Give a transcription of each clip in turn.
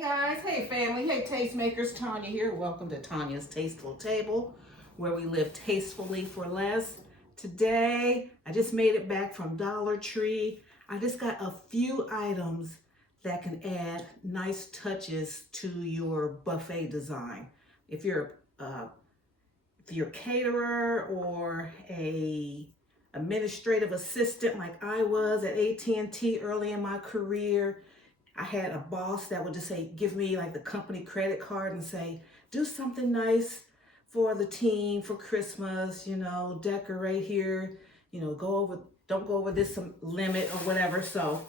Hey guys, hey family, hey tastemakers, Tanya here. Welcome to Tanya's Tasteful Table, where we live tastefully for less. Today, I just made it back from Dollar Tree. I just got a few items that can add nice touches to your buffet design. If you're a caterer or a administrative assistant like I was at AT&T early in my career, I had a boss that would just say, give me like the company credit card and say, do something nice for the team for Christmas, decorate here, don't go over this limit or whatever. So,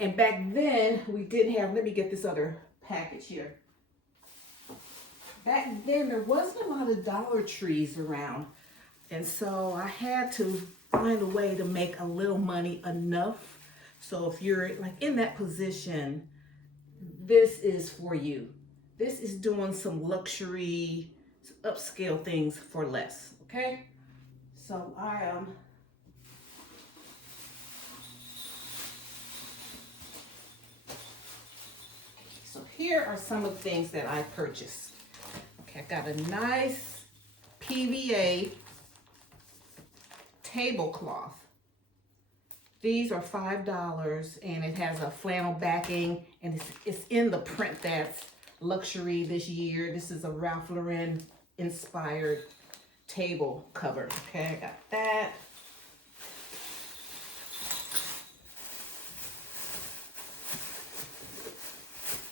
and back then we didn't have, let me get this other package here. Back then there wasn't a lot of Dollar Trees around. And so I had to find a way to make a little money enough. So if you're like in that position, this is for you. This is doing some luxury, upscale things for less, okay? So so here are some of the things that I purchased. Okay, I got a nice PVA tablecloth. These are $5 and it has a flannel backing and it's in the print that's luxury this year. This is a Ralph Lauren inspired table cover. Okay, I got that.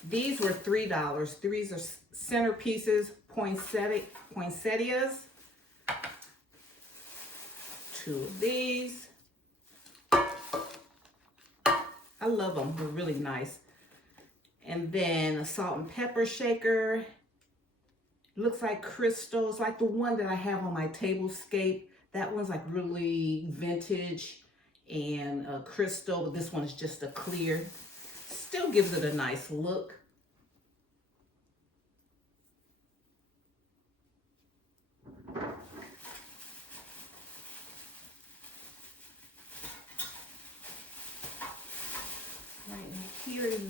These were $3. These are centerpieces, poinsettias. 2 of these. I love them, they're really nice. And then a salt and pepper shaker. Looks like crystals, like the one that I have on my tablescape. That one's like really vintage and crystal, but this one is just a clear. Still gives it a nice look.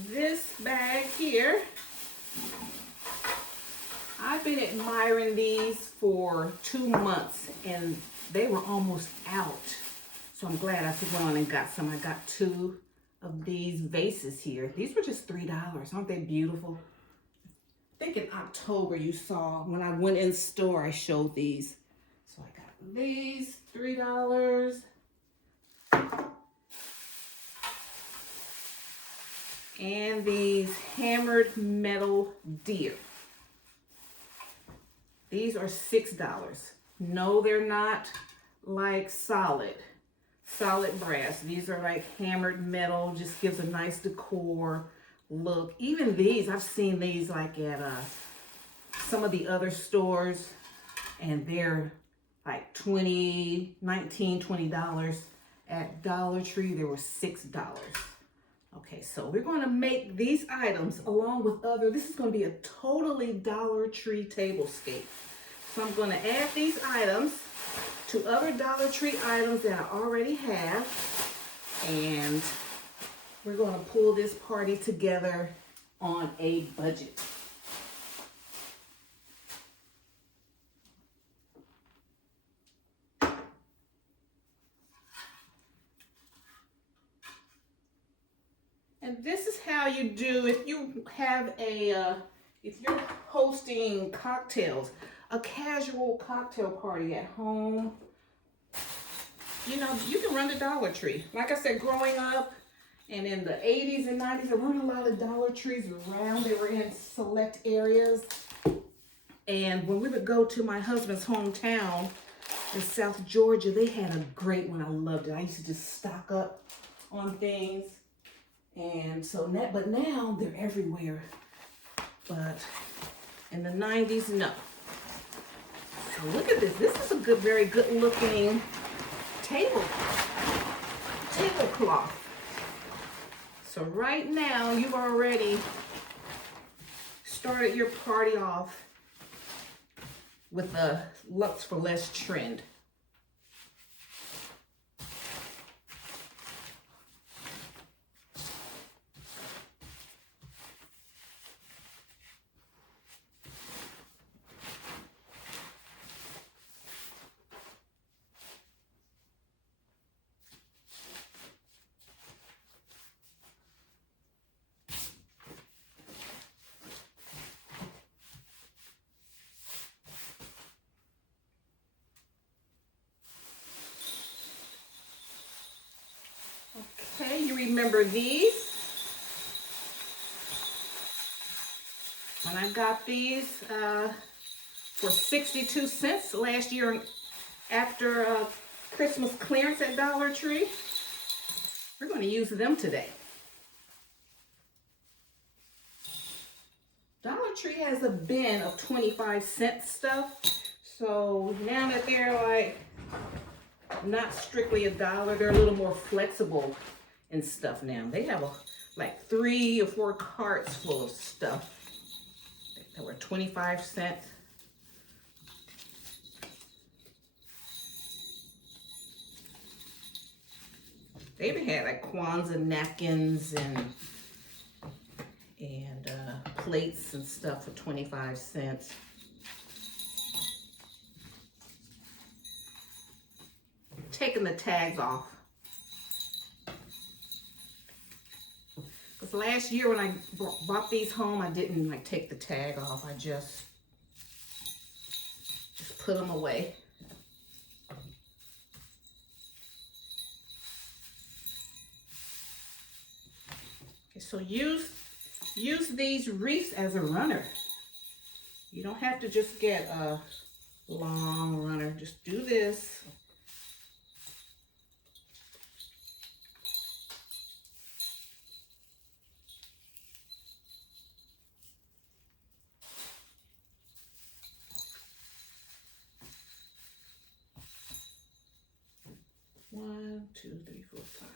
This bag here, I've been admiring these for 2 months and they were almost out. So I'm glad I went on and got some. I got 2 of these vases here. These were just $3. Aren't they beautiful? I think in October you saw when I went in store, I showed these. So I got these, $3. And these hammered metal deer. These are $6. No, they're not like solid brass. These are like hammered metal, just gives a nice decor look. Even these, I've seen these like at some of the other stores and they're like $19, $20. At Dollar Tree, they were $6. Okay, so we're going to make these items along with this is going to be a totally Dollar Tree tablescape. So I'm going to add these items to other Dollar Tree items that I already have. And we're going to pull this party together on a budget. And this is how you do if you have if you're hosting cocktails, a casual cocktail party at home. You can run to Dollar Tree. Like I said, growing up and in the 80s and 90s, there weren't a lot of Dollar Trees around. They were in select areas. And when we would go to my husband's hometown in South Georgia, they had a great one. I loved it. I used to just stock up on things. And so but now they're everywhere. But in the 90s, no. So look at this. This is a very good looking tablecloth. So right now you've already started your party off with the Luxe for Less trend. these. And I got these for 62 cents last year after Christmas clearance at Dollar Tree. We're going to use them today. Dollar Tree has a bin of 25-cent stuff. So now that they're like not strictly $1, they're a little more flexible and stuff now. They have like 3 or 4 carts full of stuff that were 25 cents. They even had like Kwanzaa napkins and plates and stuff for 25 cents. Taking the tags off. Because last year when I bought these home, I didn't like take the tag off. I just put them away. Okay, so use these wreaths as a runner. You don't have to just get a long runner. Just do this. One, two, three, four, five.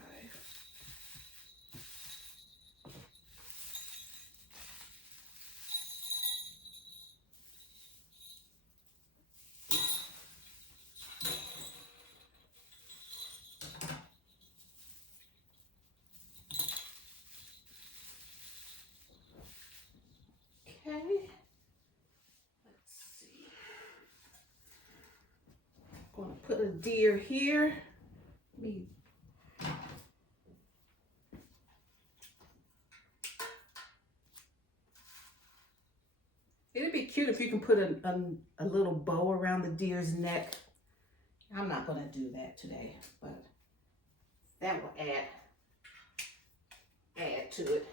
Okay. Let's see. I'm going to put a deer here. It'd be cute if you can put a little bow around the deer's neck. I'm not going to do that today, but that will add to it.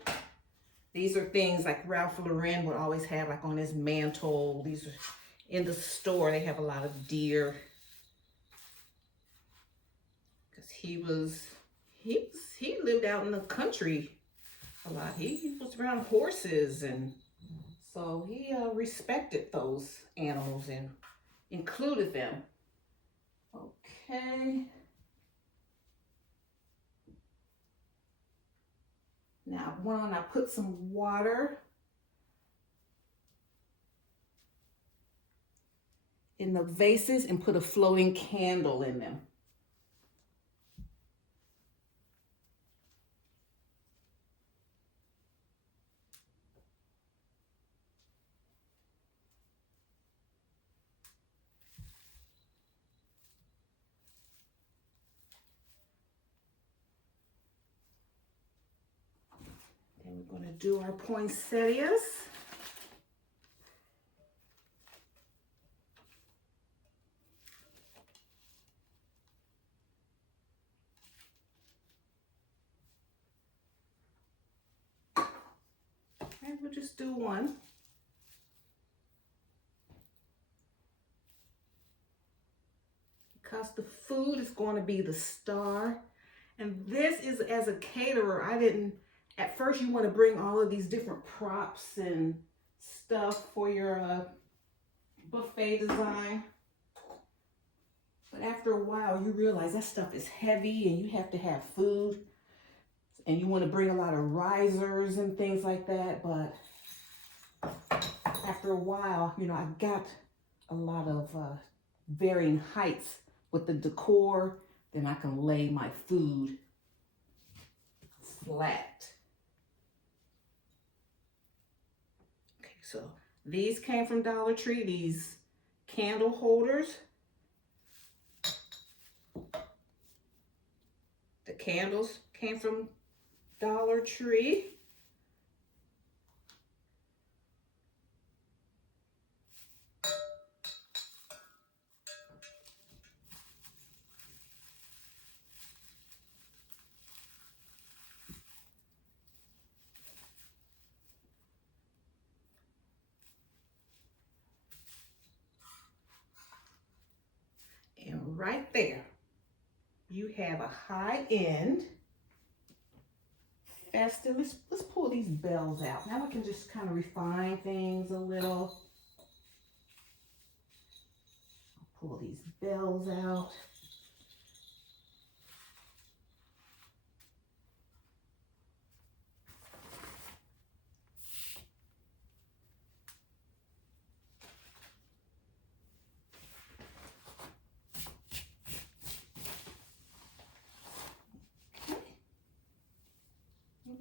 These are things like Ralph Lauren would always have like on his mantle. These are in the store. They have a lot of deer. Because he lived out in the country a lot. He was around horses, and so he respected those animals and included them. Okay. Now, I put some water in the vases and put a floating candle in them. Then we're going to do our poinsettias. And we'll just do one. Because the food is going to be the star. And this is, as a caterer, at first you want to bring all of these different props and stuff for your buffet design. But after a while, you realize that stuff is heavy and you have to have food. And you want to bring a lot of risers and things like that. But after a while, I got a lot of varying heights with the decor. Then I can lay my food flat. Okay, so these came from Dollar Tree, these candle holders. The candles came from Dollar Tree. right there, you have a high-end festive. Let's pull these bells out. Now I can just kind of refine things a little. I'll pull these bells out.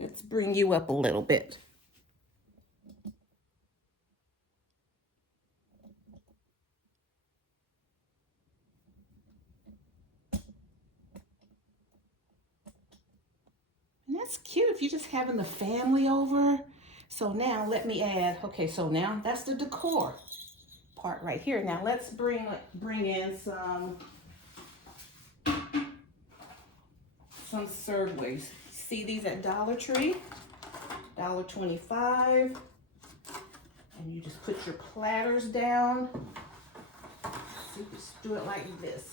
Let's bring you up a little bit. And that's cute if you're just having the family over. So now let me add, okay, so now that's the decor part right here. Now let's bring in some servaways. See these at Dollar Tree, $1.25. And you just put your platters down. So you just do it like this.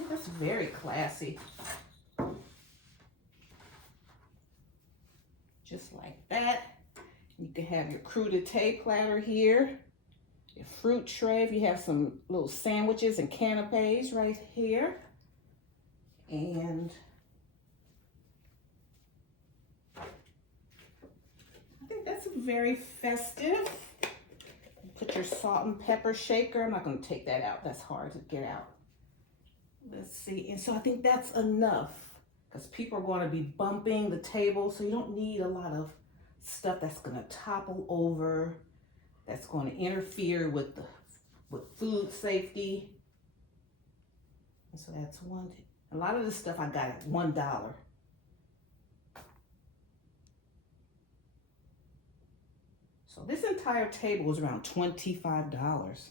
Yeah, that's very classy. Just like that. You can have your crudité platter here, your fruit tray if you have some little sandwiches and canapes right here. And I think that's very festive. Put your salt and pepper shaker. I'm not going to take that out. That's hard to get out. Let's see. And so I think that's enough because people are going to be bumping the table. So you don't need a lot of stuff that's going to topple over, that's going to interfere with food safety. And so that's one. A lot of this stuff I got at $1. So this entire table was around $25.